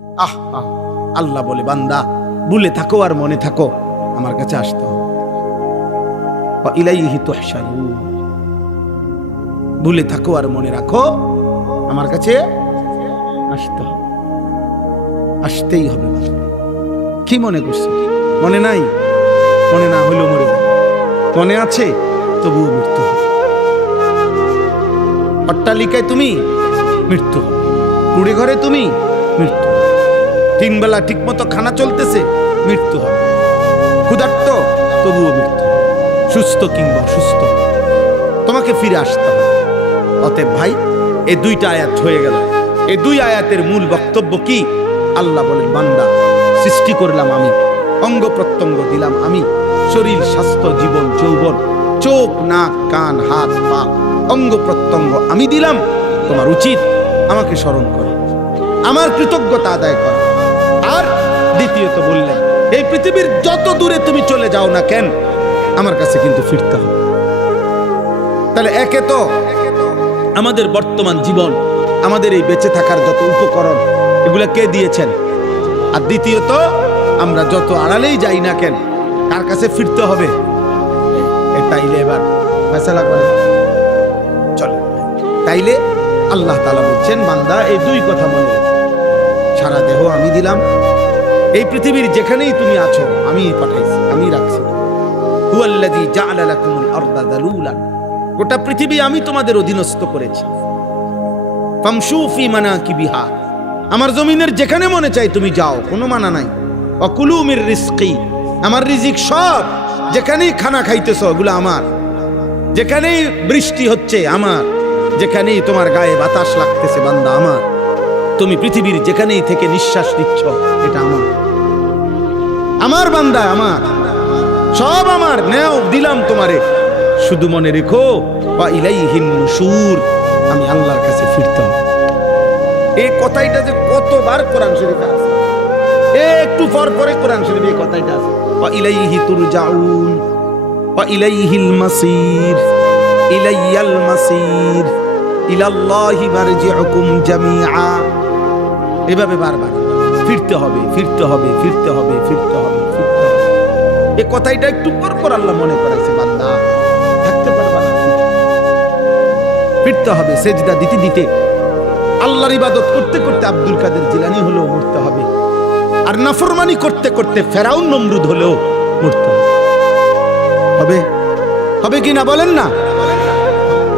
আহ আহ আল্লাহ বলে, বান্দা ভুলে থাকো আর মনে থাকো, আমার কাছে আসতে হবে। ইলাইহি তুহশারুন, ভুলে থাকো আর মনে রাখো, আমার কাছে আসতে হবে, আসতেই হবে। কি মনে করছো? মনে নাই? মনে না হইলেও মরে যায়। মনে আছে তবুও মৃত্যু হবে। অট্টালিকায় তুমি, মৃত্যু হবে। কুড়ে ঘরে তুমি, মৃত্যু। তিন বেলা ঠিক মতো খানা চলতেছে, মৃত্যু হবে। ক্ষুধার্ত, তবুও মৃত্যু। সুস্থ কিংবা অসুস্থ, তোমাকে ফিরে আসতে হবে। অতএব ভাই, এই দুইটা আয়াত হয়ে গেল। এই দুই আয়াতের মূল বক্তব্য কি? আল্লাহ বলেন, বান্দা সৃষ্টি করলাম আমি, অঙ্গ প্রত্যঙ্গ দিলাম আমি, শরীর, স্বাস্থ্য, জীবন, যৌবন, চোখ, নাক, কান, হাত, পা, অঙ্গ প্রত্যঙ্গ আমি দিলাম। তোমার উচিত আমাকে স্মরণ করো, আমার কৃতজ্ঞতা আদায় করো। আর দ্বিতীয়ত বললেন, এই পৃথিবীর যত দূরে তুমি চলে যাও না কেন, আমার কাছে কিন্তু ফিরতে হবে। তাহলে একে তো আমাদের বর্তমান জীবন, আমাদের এই বেঁচে থাকার যত উপকরণ, এগুলা কে দিয়েছেন? আর দ্বিতীয়ত, আমরা যত আড়ালেই যাই না কেন, কার কাছে ফিরতে হবে? তাইলে এবার ফয়সালা করে চলে। তাইলে আল্লাহ তাআলা বলছেন, বান্দা এই দুই কথা মনে রেখো, সারা দেহ আমি দিলাম, এই পৃথিবীর যেখানেই তুমি আছো আমি পাঠাইছি, আমি রাখছি। হুয়াল্লাযী জাআলা লাকুমুল আরদা যালুলান, গোটা পৃথিবী আমি তোমাদের অধীনস্থ করেছি। ফামশু ফি মানাকিবিহা, আমার জমিনের যেখানে মনে চাই তুমি যাও, কোনো মানা নাই। ওয়াকুলু মির রিজকি, আমার রিজিক সব, যেখানেই খানা খাইতেছো ওগুলো আমার, যেখানেই বৃষ্টি হচ্ছে আমার, যেখানেই তোমার গায়ে বাতাস লাগতেছে বান্দা আমার, তুমি পৃথিবীর যেখানেই থেকে নিঃশ্বাস নিচ্ছ এটা আমার, আমার বান্দা আমার, সব আমার, নেও দিলাম তোমারে। শুধু মনে রেখো, ওয়া ইলাইহিন নুশুর, আমি আল্লাহর কাছে ফিরতে হবে। এই কথাটা যে কতবার কোরআন শরীফে আছে, একটু পর পরে কোরআন শরীফে এই কথাটা আছে, ওয়া ইলাইহি তুরজাউন ওয়া ইলাইহিল মাসির, ইলাইয়াল মাসির, ইলাল্লাহি মারজিউকুম জামিআ। এভাবে বারবার ফিরতে হবে, ফিরতে হবে, ফিরতে হবে, ফিরতে হবে, ফিরতে হবে। এই কথাটা একটু পর পর আল্লাহ মনে করাইছে, বান্দা থাকতে পারবা না, ফিরতে হবে। সেজদা দিতে দিতে, আল্লাহর ইবাদত করতে করতে আব্দুল কাদের জিলানী হলেও মরতে হবে, আর নাফরমানি করতে করতে ফেরাউন নমরুদ হলেও মরতে হবে। হবে কি না বলেন না?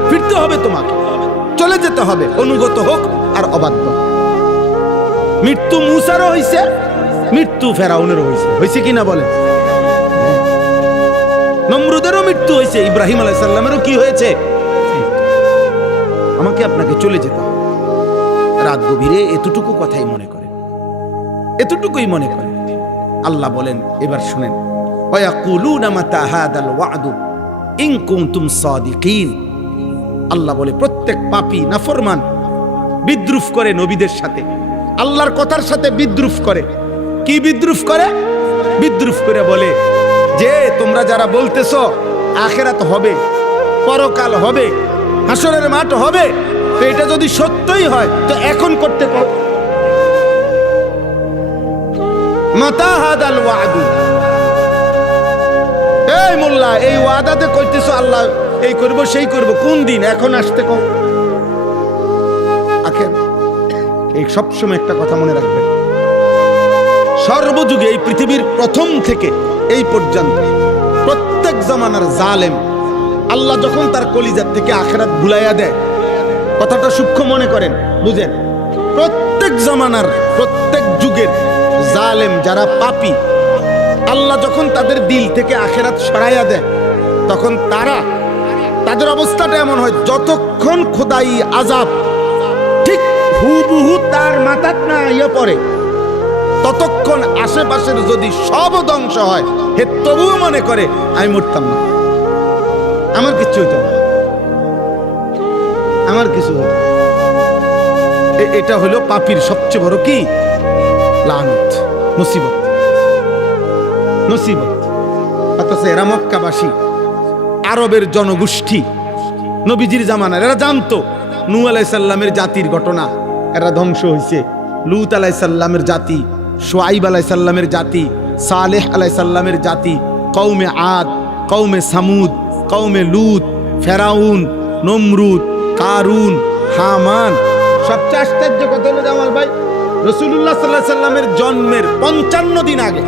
ফিরতে হবে, তোমাকে চলে যেতে হবে, অনুগত হোক আর অবাধ্য। মৃত্যু মুসারও হইছে, মৃত্যু ফেরাউনেরও হইছে, হইছে কি না বলেন? নমরুদেরও মৃত্যু হয়েছে, ইব্রাহিম আলাইহিস সালামেরও কি হয়েছে? আমাকে আপনাকে চলে যেতে হবে। রাত গভীরে এতটুকু কথাই মনে করেন, এতটুকুই মনে করেন। আল্লাহ বলেন, এবার শুনেন, ওয়ায়াকুলুনা মাতা হাদাল ওয়াদু ইন কুনতুম সাদিকিন। আল্লাহ বলে, প্রত্যেক পাপী নাফরমান বিদ্রুপ করে নবীদের সাথে, আল্লাহর কথার সাথে বিদ্রুপ করে। কি বিদ্রুপ করে? বিদ্রুপ করে বলে যে তোমরা যারা বলতেছো আখিরাত হবে, পরকাল হবে, হাসরের মাঠ হবে, তো এটা যদি সত্যই হয় তো এখন করতে কও। মাতা হাদাল ওয়াদু, এই মোল্লা এই ওয়াদাতে কইতেছো আল্লাহ এই করব সেই করব, কোন দিন? এখন আসতে কও। আখের এই সবসময় একটা কথা মনে রাখবেন, সর্বযুগে এই পৃথিবীর প্রথম থেকে এই পর্যন্ত প্রত্যেক জামানার জালেম আল্লাহ যখন তার কলিজার থেকে আখিরাত ভুলাইয়া দেয়, কথাটা সূক্ষ্ম মনে করেন, বুঝেন। প্রত্যেক জামানার প্রত্যেক যুগের জালেম যারা পাপী, আল্লাহ যখন তাদের দিল থেকে আখিরাত সরাইয়া দেয়, তখন তাদের অবস্থাটা এমন হয়, যতক্ষণ খোদাই আযাব ঠিক হুবহু তার মাথাত না ইয়ে পড়ে, ততক্ষণ আশেপাশের যদি সব ধ্বংস হয়, হে তবুও মনে করে আমি মরতাম না, আমার কিছু হইতো না, আমার কিছু হইতো। এটা হলো পাপীর সবচেয়ে বড় কি লানত, মুসিবত, মুসিবত। অথচ এরা মক্কাবাসী, আরবের জনগোষ্ঠী, নবীজির জামানার, এরা জানতো নূহ আলাইহিস সালামের জাতির ঘটনা, এরা ধ্বংস হয়েছে, লূত আলাইহিসসালামের জাতি, শুআইব আলাইহিসসালামের জাতি, সালেহ আলাইহিসসালামের জাতি, কওমে আদ, কওমে সামুদ, কওমে লূত, ফেরাউন, নমরুদ, কারুন, হামান। সবচেয়ে আশ্চর্য কথা হলো জামাল ভাই, রাসূলুল্লাহ সাল্লাল্লাহু আলাইহি সাল্লামের জন্মের 55 দিন আগে,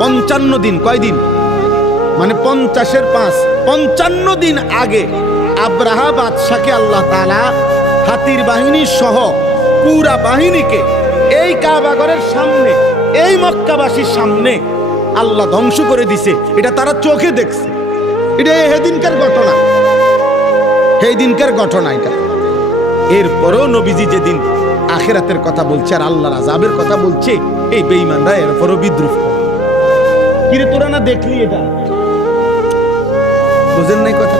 55 দিন, কয়দিন মানে 50-এর 5, 55 দিন আগে আব্রাহা বাদশাকে আল্লাহ তাআলা হাতির বাহিনী সহ পুরা বাহিনীকে এই কাবাঘরের সামনে, এই মক্কাবাসীর সামনে আল্লাহ ধ্বংস করে দিছে। এটা তারা চোখে দেখছে, এটা সেদিনকার ঘটনা, সেই দিনকার ঘটনা এটা। এরপরও নবীজি যেদিন আখিরাতের কথা বলছে আর আল্লাহর আযাবের কথা বলছে, এই বেঈমানরা এরপরও বিদ্রুপ করে। কিরে তোরা না দেখলি এটা? বুঝেন নাই কথা?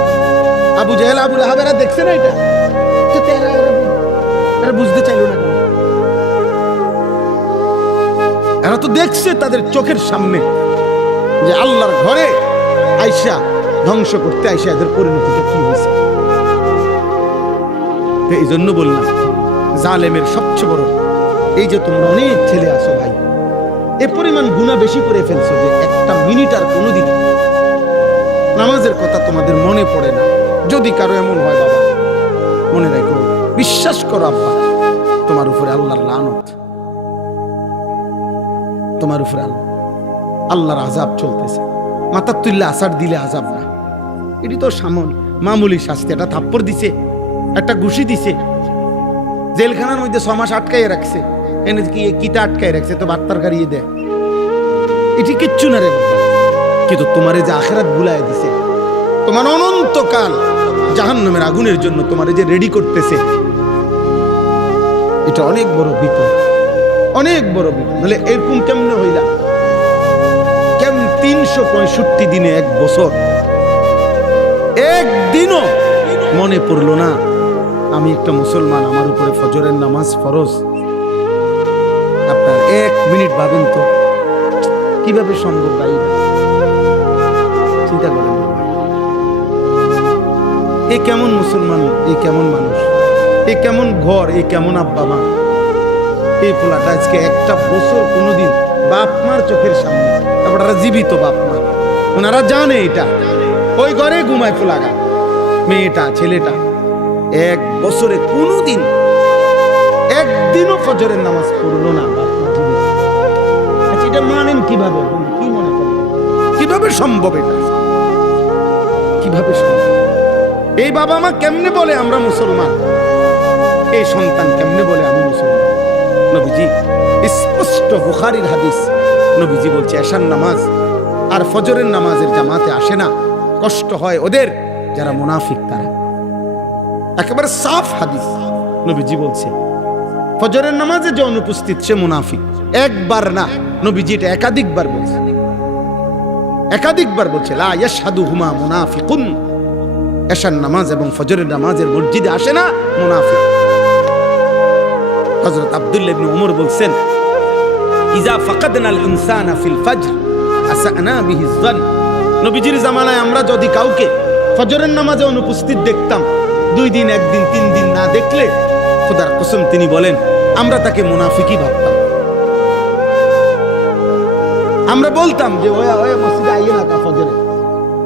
আবু জাহেল, আবু লাহাব এরা দেখছে না এটা? তো এরা বুঝতে চাইলো না কেন? এরা তো দেখছে তাদের চোখের সামনে যে আল্লাহর ঘরে আইসা ধ্বংস করতে আইসা এদের পরিণতিটা কি হয়েছে। এই জন্য বললাম জালেমের সবচেয়ে বড় এই যে তোমরা অনেক ছেলে আসো ভাই, এ পরিমাণ গুনাহ বেশি করে ফেলছো যে একটা মিনিট আর কোনোদিন নামাজের কথা তোমাদের মনে পড়ে না। যদি কারো এমন হয় বাবা, মনে রাখো, বিশ্বাস করো আব্বা, তোমার উপরে আল্লাহর লানত, তোমার উপরে আল্লাহর আযাব চলতেছে। মাথা তুললে আসার দিলে আযাব না, এটি তো মামুলি শাস্তি। একটা থাপ্পড় দিছে, একটা ঘুষি দিছে, জেলখানার মধ্যে 6 মাস আটকাইয়ে রাখছে, এনে কি কিতা আটকাই রাখছে, তো বার্তার গাড়িয়ে দেয়, এটি কিচ্ছু না রে বাবা। কিন্তু তোমারে যে আখিরাত ভুলায় দিছে, তোমার অনন্তকাল জাহান্নামের আগুনের জন্য তোমারে যে রেডি করতেছে, এটা অনেক বড় বিপদ, অনেক বড় বিপদ। বলে এরকম কেমনে হইলা? কেমন 365 দিনে 1 বছর একদিনও মনে পড়লো না আমি একটা মুসলমান, আমার উপরে ফজরের নামাজ ফরজ? আপনার 1 মিনিট ভাবেন তো কিভাবে সম্ভব? ভাই চিন্তা করেন, এই কেমন মুসলমান, এই কেমন মানুষ, এই কেমন ঘর, এই কেমন আব্বা মা, এই পোলাটা আজকে একটা বছর কোনোদিন বাপ মার চোখের সামনে, তারপর জীবিত বাপ মা, ওনারা জানে এটা, ওই ঘরে ঘুমায় পোলাগা, মেয়েটা ছেলেটা 1 বছরে কোনোদিন একদিনও ফজরের নামাজ পড়লো না বাপ মা জীবিত। আচ্ছা এটা মানেন কিভাবে? কি মনে করেন কিভাবে সম্ভব? এটা কিভাবে সম্ভব? এই বাবা মা কেমনে বলে আমরা মুসলমান? এই সন্তান কেমনে বলে আমি মুসলমান? নবীজি স্পষ্ট, বুখারীর হাদিস, নবীজি বলছে এশার নামাজ আর ফজরের নামাজের জামাতে আসে না, কষ্ট হয় ওদের যারা মুনাফিক তারা। একেবারে সাফ হাদিস, নবীজি বলছে ফজরের নামাজে যে অনুপস্থিত সে মুনাফিক। একবার না, নবীজি এটা একাধিকবার বলছে, একাধিকবার বলছে লা ইয়াশহাদুহুমা মুনাফিকুন, এশার নামাজ এবং ফজরের নামাজের মসজিদে আসে না মুনাফিক। হযরত আব্দুল্লাহ ইবনে ওমর বলছেন ইজা ফাকাদনাল ইনসানা ফিল ফজর আসানা বিহি যান। নবীজির জামানায় আমরা যদি কাউকে ফজরের নামাজে অনুপস্থিত দেখতাম, 2 দিন 1 দিন 3 দিন না দেখলে খোদার কসম তিনি বলেন আমরা তাকে মুনাফিকই ভাবতাম। আমরা বলতাম যে ওয়া মসজিদে আইয়ে না কা ফজরে,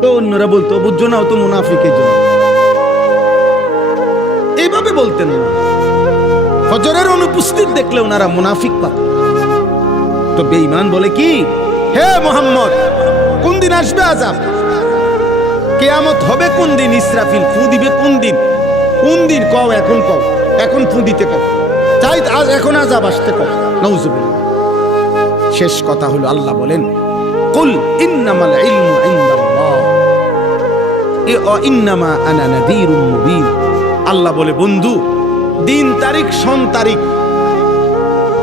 তো অন্যরা বলতো বুঝছো না ও তো মুনাফিকের জন্য, এইভাবে বলতেন না। ফজরের অনুপস্থিত দেখলে ওনারা মুনাফিক পাত। তো বেঈমান বলে কি, হে মুহাম্মদ কোন দিন আসবে আযাব? কিয়ামত হবে কোন দিন? ইসরাফিল ফু দিবে কোন দিন? কোন দিন কও, এখন কও, এখন ফু দিতে কও, চাই আজ এখন আযাব আসতে কও। নাউযুবিল্লাহ। শেষ কথা হলো আল্লাহ বলেন কুল ইন্নামাল ইলমু ইনদাল্লাহ ওয়া ইন্নামা আনা নাযীরুম মুবিন। আল্লাহ বলে বন্ধু, দিন তারিখ সন তারিখ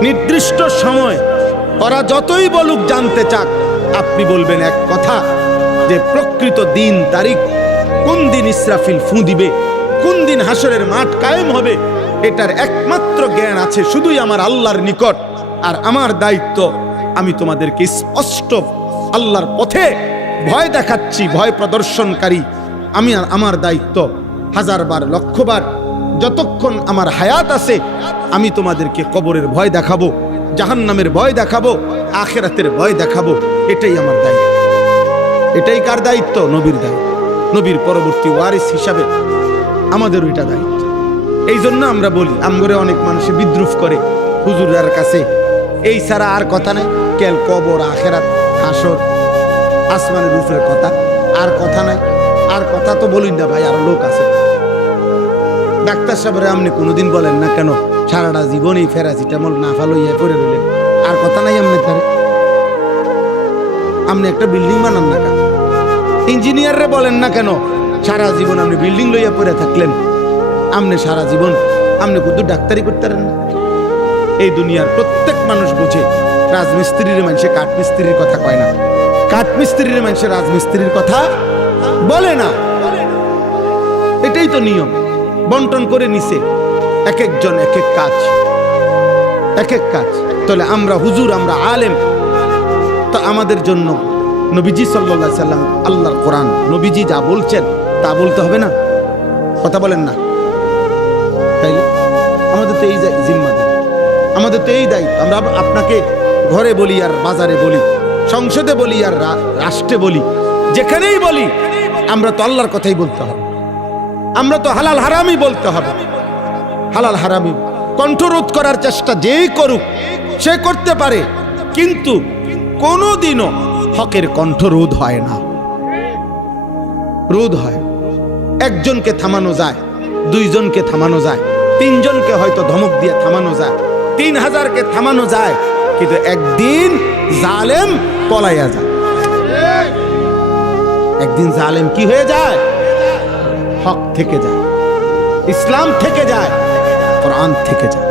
নির্দিষ্ট সময় ওরা যতই বলুক জানতে চাক, আপনি বলবেন এক কথা যে প্রকৃত দিন তারিখ, কোন দিন ইসরাফিল ফু দিবে, কোন দিন হাসরের মাঠ কায়েম হবে, এটার একমাত্র জ্ঞান আছে শুধুই আমার আল্লাহর নিকট। আর আমার দায়িত্ব, আমি তোমাদেরকে স্পষ্ট আল্লাহর পথে ভয় দেখাচ্ছি, ভয় প্রদর্শনকারী আমার দায়িত্ব 1000 বার 1,00,000 বার যতক্ষণ আমার হায়াত আছে আমি তোমাদেরকে কবরের ভয় দেখাবো, জাহান্নামের ভয় দেখাবো, আখিরাতের ভয় দেখাবো। এটাই আমার দায়িত্ব। এটাই কার দায়িত্ব? নবীর দায়িত্ব। নবীর পরবর্তী ওয়ারিস হিসাবে আমাদের ওইটা দায়িত্ব। এই জন্য আমরা বলি, আমগরে অনেক মানুষে বিদ্রুপ করে হুজুরের কাছে, এই ছাড়া আর কথা নাই। কেল কবর, আখিরাত, হাসর, আসমানের উপরের কথা, আর কথা নাই। আর কথা তো বলি না ভাই, আরো লোক আছে। ডাক্তার সাহেবরা আপনি কোনোদিন বলেন না কেন সারাটা জীবনই প্যারাসিটামল না ফালইয়া পড়ে রইলেন? আর কথা নাই আপনি তারে? আপনি একটা বিল্ডিং বানান না কেন? ইঞ্জিনিয়াররা বলেন না কেন সারা জীবন আপনি বিল্ডিং লইয়া পড়ে থাকলেন? আপনি সারা জীবন আপনি শুধু ডাক্তারি করতে পারেন না? এই দুনিয়ার প্রত্যেক মানুষ বুঝে রাজমিস্ত্রির মানুষে কাঠমিস্ত্রির কথা কয় না, কাঠমিস্ত্রির মানুষে রাজমিস্ত্রির কথা বলে না। এটাই তো নিয়ম। বন্টন করে নিছে এক একজন এক এক কাজ, এক এক কাজ। তাহলে আমরা হুজুর, আমরা আলেম, তো আমাদের জন্য নবীজি সাল্লাল্লাহু আলাইহি সাল্লাম, আল্লাহর কোরআন, নবীজি যা বলছেন তা বলতে হবে না? কথা বলেন না? তাইলে আমাদের তো এই জিম্মাদারি, আমাদের তো এই দায়িত্ব। আমরা আপনাকে ঘরে বলি আর বাজারে বলি, সংসদে বলি আর রাষ্ট্রে বলি, যেখানেই বলি, আমরা তো আল্লাহর কথাই বলতে হবে। আমরা তো হালাল হারামই বলতে হবে। হালাল হারামই কণ্ঠরোধ করার চেষ্টা যেই করুক সে করতে পারে, কিন্তু কোনোদিনও হকের কণ্ঠরোধ হয় না। রোধ হয়, একজনকে থামানো যায়, দুইজনকে থামানো যায়, তিনজনকে হয়তো ধমক দিয়ে থামানো যায়, 3000কে থামানো যায়, কিন্তু একদিন জালেম পলাইয়া যায়। একদিন জালেম কি হয়ে যায়? হক থেকে যায়, ইসলাম থেকে যায়, কোরআন থেকে যায়,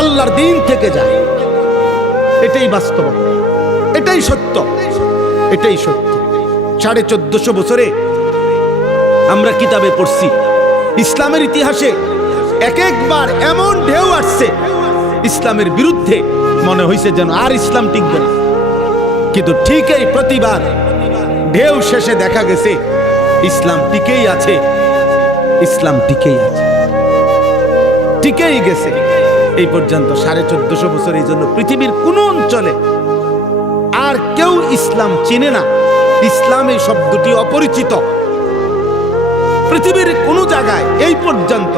আল্লাহর দ্বীন থেকে যায়। এটাই বাস্তবতা, এটাই সত্য, এটাই সত্য। 1450 বছরে আমরা কিতাবে পড়ছি, ইসলামের ইতিহাসে এক একবার এমন ঢেউ আসছে ইসলামের বিরুদ্ধে, মনে হয়েছে যেন আর ইসলাম টিকবে না। কিন্তু ঠিক এই প্রতিবার ঢেউ শেষে দেখা গেছে ইসলাম টিকেই আছে, ইসলাম টিকেই আছে, টিকেই গেছে এই পর্যন্ত। 1450 বছর। এই জন্য পৃথিবীর কোন অঞ্চলে আর কেউ ইসলাম চিনে না, ইসলাম এই শব্দটি অপরিচিত। পৃথিবীর কোন জায়গায় এই পর্যন্ত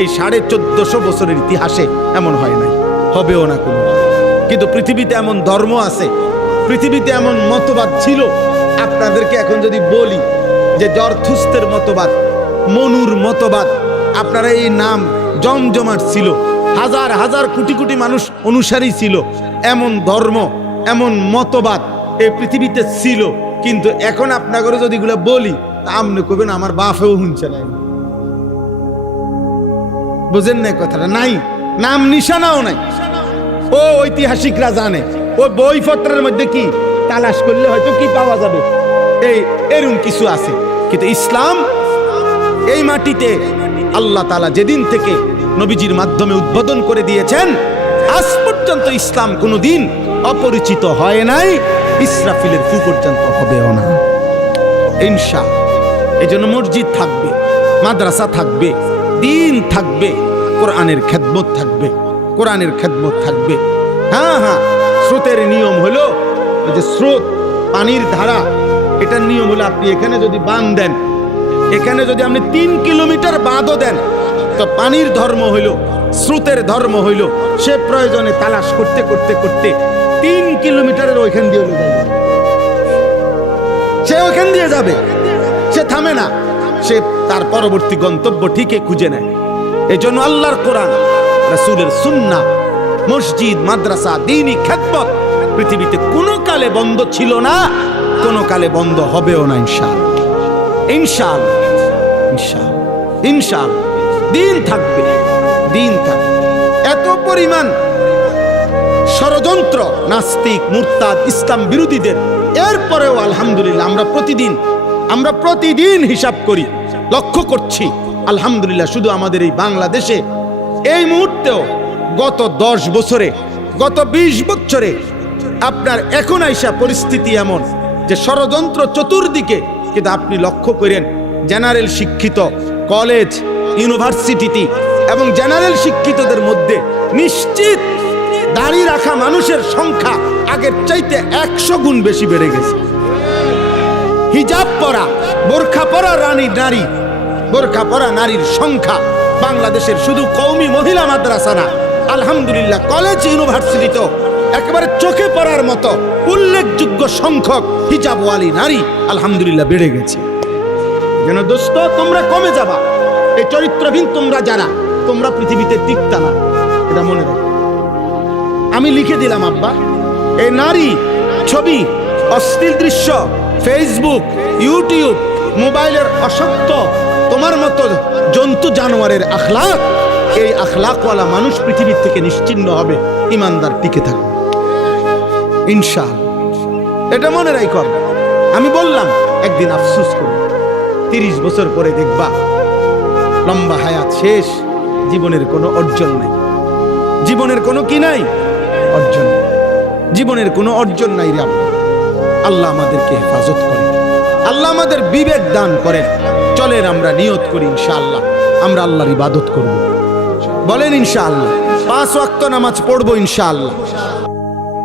এই 1450 বছরের ইতিহাসে এমন হয় নাই, হবেও না কোনো। কিন্তু পৃথিবীতে এমন ধর্ম আছে, পৃথিবীতে এমন মতবাদ ছিল। আপনাদেরকে এখন যদি বলি যে জরথুস্তের মতবাদ, মনুর মতবাদ, আপনারা এই নাম জমজমাট ছিল, হাজার হাজার কোটি কোটি মানুষ অনুসারী ছিল, এমন ধর্ম, এমন মতবাদ এই পৃথিবীতে ছিল। কিন্তু এখন আপনাকে যদি এগুলো বলি, আপনি কবেন আমার বাপেও শুনছে নাই। বুঝেন না কথাটা? নাই, নাম নিশানাও নাই। ও ঐতিহাসিকরা জানে, ওই বইপত্রের মধ্যে কি তালাশ করলে হয়তো কি পাওয়া যাবে, এই এরকম কিছু আছে। কিন্তু ইসলাম এই মাটিতে আল্লাহ তাআলা যেদিন থেকে নবীজির মাধ্যমে উদ্বোধন করে দিয়েছেন, আজ পর্যন্ত ইসলাম কোনোদিন অপরিচিত হয় নাই, ইসরাফিলের ফু পর্যন্ত হবেও না ইনশাআল্লাহ। এই জন্য মসজিদ থাকবে, মাদ্রাসা থাকবে, দ্বীন থাকবে, কোরআনের খেদমত থাকবে, কোরআনের খেদমত থাকবে। হ্যাঁ হ্যাঁ, স্রোতের নিয়ম হলো যে স্রোত, পানির ধারা, এটার নিয়ম হলো আপনি এখানে যদি বাঁধ দেন, এখানে যদি আপনি 3 কিলোমিটার বাঁধও দেন, তো পানির ধর্ম হইল, স্রোতের ধর্ম হইল, সে প্রয়োজনে তালাশ করতে করতে করতে 3 কিলোমিটারের ওইখান দিয়ে যাবে, সে ওইখান দিয়ে যাবে, সে থামে না, সে তার পরবর্তী গন্তব্য ঠিকই খুঁজে নেয়। এই জন্য আল্লাহর কোরআন, রাসূলের সুন্নাহ, মসজিদ, মাদ্রাসা, দ্বীনি খেদমত পৃথিবীতে কোনো কালে বন্ধ ছিল না, কোনো কালে বন্ধ হবেও না ইনশাআল্লাহ। ইনশাআল্লাহ, ইনশাআল্লাহ, ইনশাআল্লাহ দ্বীন থাকবে, দ্বীন থাকবে। এত পরিমাণ ষড়যন্ত্র নাস্তিক, মুরতাদ, ইসলাম বিরোধীদের, এরপরেও আলহামদুলিল্লাহ আমরা প্রতিদিন হিসাব করি, লক্ষ্য করছি আলহামদুলিল্লাহ, শুধু আমাদের এই বাংলাদেশে এই মুহূর্তেও গত 10 বছরে, গত 20 বছরে আপনার এখন আইসা পরিস্থিতি এমন যে ষড়যন্ত্র চতুর্দিকে। কিন্তু আপনি লক্ষ্য করেন, জেনারেল শিক্ষিত, কলেজ, ইউনিভার্সিটিতে এবং জেনারেল শিক্ষিতদের মধ্যে নিশ্চিত দাড়ি রাখা মানুষের সংখ্যা আগের চাইতে 100 গুণ বেশি বেড়ে গেছে। হিজাব পরা, বোরখা পরা বোরখা পরা নারীর সংখ্যা বাংলাদেশের শুধু কওমি মহিলা মাদ্রাসা না, আলহামদুলিল্লাহ কলেজ ইউনিভার্সিটিতেও একেবারে চোখে পড়ার মতো উল্লেখযোগ্য সংখ্যক হিজাবওয়ালি নারী আলহামদুলিল্লাহ বেড়ে গেছে। যেন দোস্ত তোমরা কমে যাবা, এই চরিত্রহীন তোমরা যারা, তোমরা পৃথিবীতে টিকতা না, এটা মনে রাখো। আমি লিখে দিলাম আব্বা, এই নারী ছবি, অশ্লীল দৃশ্য, ফেসবুক, ইউটিউব, মোবাইলের অসত্য, তোমার মতো জন্তু জানোয়ারের আখলাক, এই আখলাকওয়ালা মানুষ পৃথিবীর থেকে নিশ্চিহ্ন হবে, ইমানদার টিকে থাকবে ইনশাআল্লাহ। এটা মনে রাখো। আমি বললাম একদিন আফসোস করো, 30 বছর পরে দেখবা লম্বা হায়াত শেষ, জীবনের কোনো অর্জন নাই, জীবনের কোনো কি নাই অর্জন, জীবনের কোনো অর্জন নাই রে আব্বা। আল্লাহ আমাদেরকে হেফাজত করেন, আল্লাহ আমাদের বিবেক দান করেন। চলেন আমরা নিয়ত করি ইনশাআল্লাহ আমরা আল্লাহর ইবাদত করব। বলেন ইনশাআল্লাহ 5 ওয়াক্ত নামাজ পড়বো ইনশাআল্লাহ।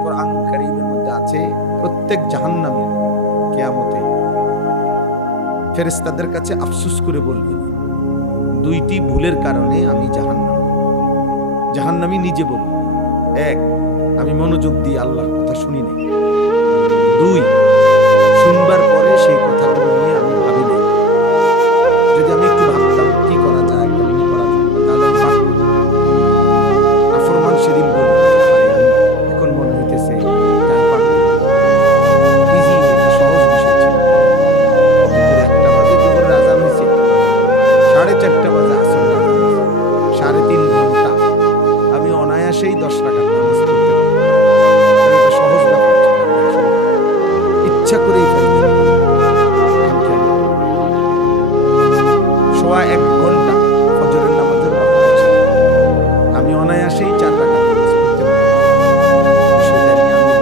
কোরআন কারীমের মধ্যে আছে প্রত্যেক জাহান্নামী কিয়ামতে ফেরেশতাদের কাছে আফসোস করে বলবে, 2টি ভুলের কারণে আমি জাহান্নামী নিজে বলবে, 1 আমি মনোযোগ দিয়ে আল্লাহর কথা শুনি নাই, 2 শুনবার পরে সেই কথাগুলো নিয়ে আমি ভাবি নাই। যদি আমি একটু ভাবতাম কি করা যায়, কেমনি করা যায়, তাহলে আমি পারতাম। নাফরমান সেদিন বলবে, এখন মনে হইতেছে ইজি, এটা সহজ বিষয় ছিল। দুপুর 1টা বাজে দুপুরের আজান হয়েছে, 4:30 বাজে আসর আজান হয়েছে, 3.5 ঘন্টা আমি অনায়াসেই 10 রাকাত নামাজ পড়তে পারি। এটা সহজ ব্যাপার ছিল, ইচ্ছা করেই সোয়া 1 ঘন্টা ফজরের নামাজের ওয়াক্ত ছিল, আমি অনায়াসেই 4 রাকাত নামাজ পড়তে পারি। বিষয়টা নিয়ে আমি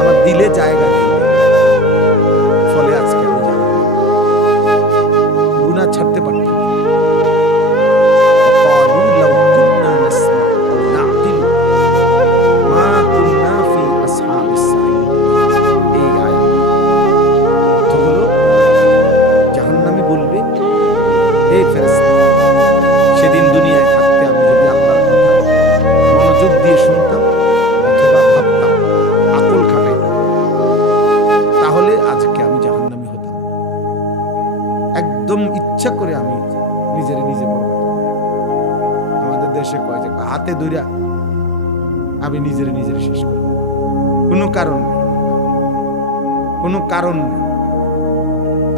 আমার দিলে জায়গা নেই, ফলে আজকে আমি জানি গুনাহ ছাড়তে পারতাম। সেদিন দুনিয়ায় থাকতে আমি যদি আল্লাহর কথা মনোযোগ দিয়ে শুনতাম অথবা ভাবতাম, আকল খাটাইতাম, তাহলে আজকে আমি জাহান্নামী হতাম। একদম ইচ্ছা করে আমি নিজে বলবো। আমাদের দেশে কয় যে হাতে ধরে আমি নিজে শেষ করি, কোনো কারণ নেই।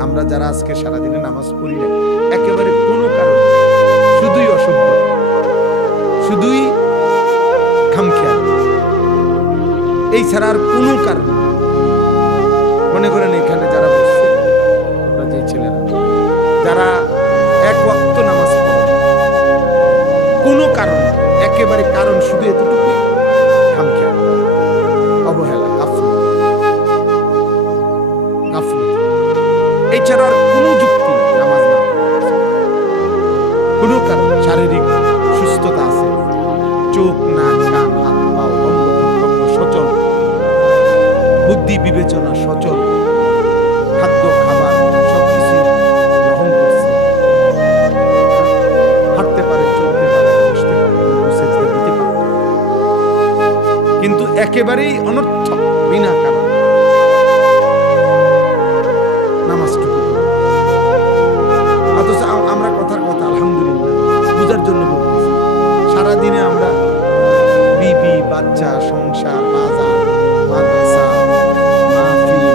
আমরা যারা আজকে সারাদিনে নামাজ পড়ি না, একেবারে কোনো কারণ, শুধুই অসভ্য, শুধুই খামখেয়াল, এই ছাড়া আর কোনো কারণ। মনে করেন এখানে যারা বসছে, তোমরা যে ছেলেরা যারা 1 ওয়াক্ত নামাজ পড়ে, কোনো কারণ, একেবারে কারণ শুধু এতটুকু, খামখেয়াল, অবহেলা, গাফলুত, এছাড়া আর কোনো যুক্তি নেই নামাজ না কোনো কারণ। শারীরিক সুস্থতা আছে, চোখ, নাক, কান, হাত, পা, অঙ্গ প্রত্যঙ্গ সচল, বুদ্ধি বিবেচনা সচল, খাদ্য খাবার সবকিছু গ্রহণ করছে, হাঁটতে পারে, চলতে পারে, বসতে পারে, সেজদা দিতে পারে, কিন্তু একেবারেই অনর্থক বিনা কারণ নামাজটুকু। অথচ আমরা কথার কথা আলহামদুলিল্লাহ বুঝার জন্য বলতেছি, সারাদিনে আমরা বিবি, বাচ্চা, সংসার, বাজার, মাদ্রাসা, মাহফিল,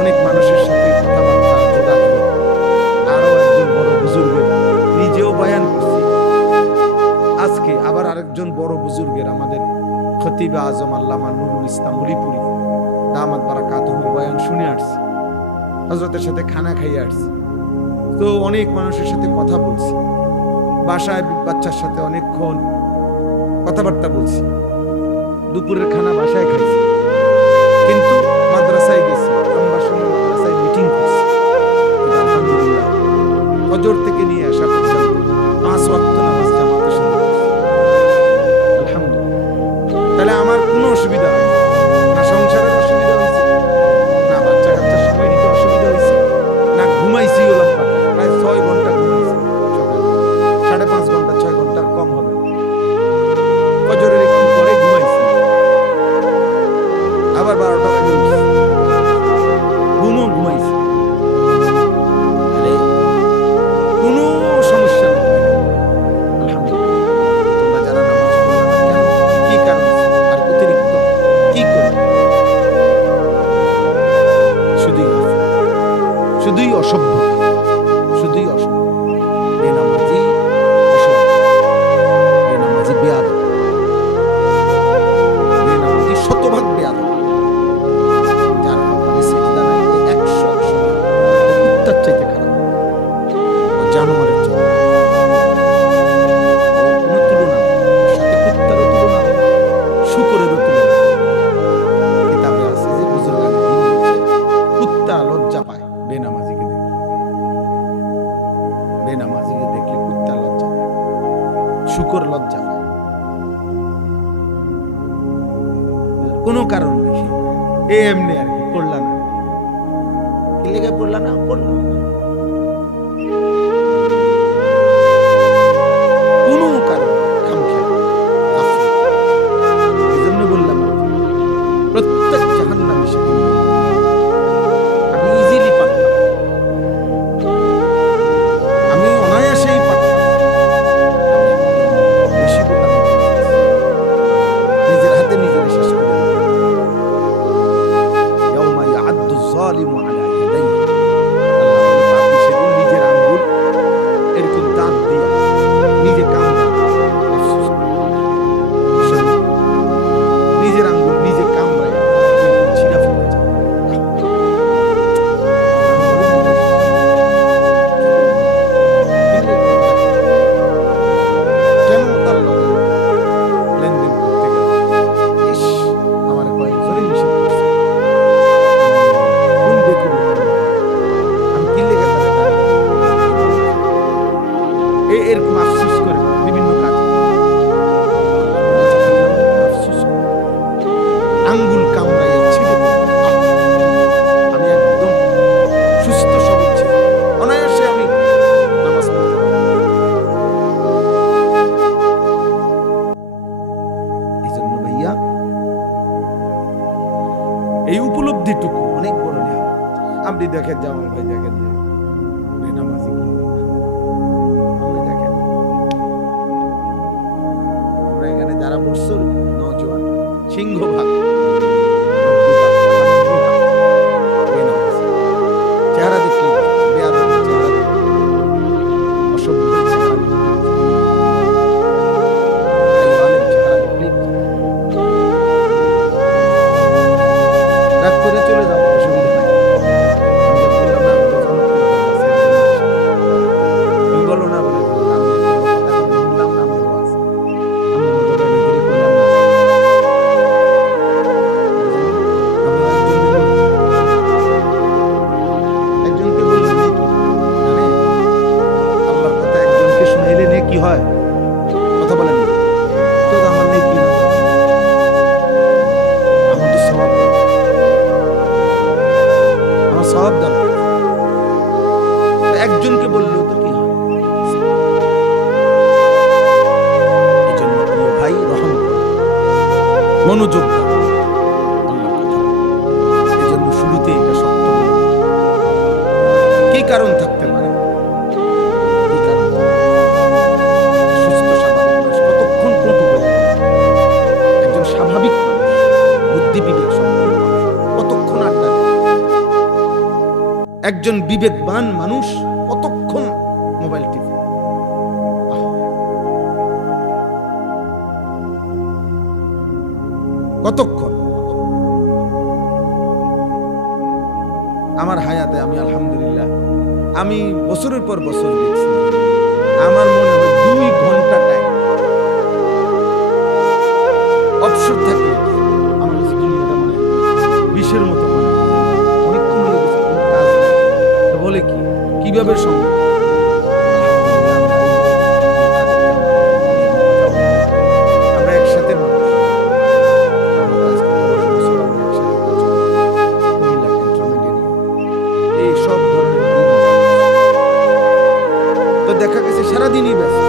অনেক মানুষের সাথে কথাবার্তা, যোগাযোগ, আরো একজন বড় বুজুর্গের নিজেও বয়ান করছি, আজকে আবার আরেকজন বড় বুজুর্গের আমাদের খতিব আজম আল্লামা নুরুল ইসলাম উলিপুরি দামাত বারাকাতুহুর বয়ান শুনে আসছি, হযরতের সাথে খানা খাইয়ে আসছি। তো অনেক মানুষের সাথে কথা বলছি, বাসায় বাচ্চার সাথে অনেকক্ষণ কথাবার্তা বলছি, দুপুরের খানা বাসায় খাইছি, কিন্তু মাদ্রাসায় গেছি, আমরা সময় মাদ্রাসায় মিটিং করছি। আলহামদুলিল্লাহ ফজর থেকে নিয়ে আসা কোনো কারণ নেই, এমনি আর কি, পড়লা না। কি লেগে পড়লা না? পড়লা না, কোনো কারণ এই জন্য বললাম প্রত্যেক জাহান্নামী সেদিন আমি ইজিলি পারতাম, আমি অনায়াসেই পারতাম, বেশি বোকা নিজের হাতে নিজের শেষ করে ইয়াউমা ইয়াআদ্দু যালিমু আলা ইয়াদাইহি। আল্লাহ বলে পাপী সেদিন নিজের আঙ্গুল এরকম দাঁত দিয়ে নিজে কামড়ায় আফসোস করে। নিজের আঙ্গুল নিজে কামড়ায় এরকম ছিঁড়া ফেলতে চায়। কেন তার লগে লেনদেন করতে গেল? ইস, আমার কয়েকজনই নিষেধ করছে, কোন বেকুবে আমি কি লেগে এরকম আফসোস করে বিভিন্ন কাজ আফসোস করে আঙ্গুল কামড়াইয়া ছিঁড়ে আমি একদম সুস্থ সবল ছিল, অনায়াসে আমি নামাজ পড়তে পারতাম। এই জন্য ভাইয়া এই উপলব্ধিটুকু অনেক বড় নিয়ামত। আপনি দেখেন জামাল ভাই, দেখেন বেনামাজি কি, আপনি দেখেন আমরা এখানে যারা বছর নজওয়ান সিংহভাগ চেহারা দেখলে বেয়াদবের চেহারা দেখলে, অসভ্যের চেহারা দেখলে, হাইওয়ানের চেহারা দেখলে রাগ করে চলে যাও, অসুবিধা নাই। আমি যে বললাম না, আমি তো জনপ্রিয়তা আছে, তুমি বলো না বলে বললাম, আমি কথা বললাম না, আমি আছে আমি মতো করে ধীরে করলাম না। একজনকে বললে নেকি জানে, আল্লাহর কথা একজনকে শুনাইলে নেকি হয়, কথা বলেন না। তো আমার নেকি না, আমার তো সওয়াব দরকার, আমার সওয়াব দরকার। একজনকে বললেও তো কি হয়। এই জন্য প্রিয় ভাই, রহম করো, মনোযোগ দাও আল্লাহর কথা। এই জন্য শুরুতে এটা শক্ত বলে, কি কারণ থাকতে পারে, কি কারণ থাকতে পারে? সুস্থ স্বাভাবিক মানুষ কতক্ষণ কটু বলে? একজন স্বাভাবিক মানুষ, বুদ্ধি বিবেক সম্পন্ন মানুষ কতক্ষণ আড্ডা দেয়? একজন বিবেকবান মানুষ কতক্ষণ মোবাইল টিপে? কতক্ষণ? আমার হায়াতে আমি আলহামদুলিল্লাহ, আমি বছরের পর বছর দেখছি, আমার মনে হয় 2 ঘন্টা টাইম অবসর থাকে আমার কাছে দুনিয়াটা মনে হয় বিষের মতো মনে হয়। অনেকক্ষণ হয়ে গেছে, কোনো কাজ নাই। তো বলে কি, কিভাবে সম্ভব? আলহামদুলিল্লাহ, আমরা একসাথে মানুষ, আমরা আজকে 10 বছর আমরা একসাথে কাজ করি, কুমিল্লা ক্যান্টনমেন্ট এরিয়া, এই সব ধরনের দিন। তো দেখা গেছে সারাদিনই ব্যস্ত,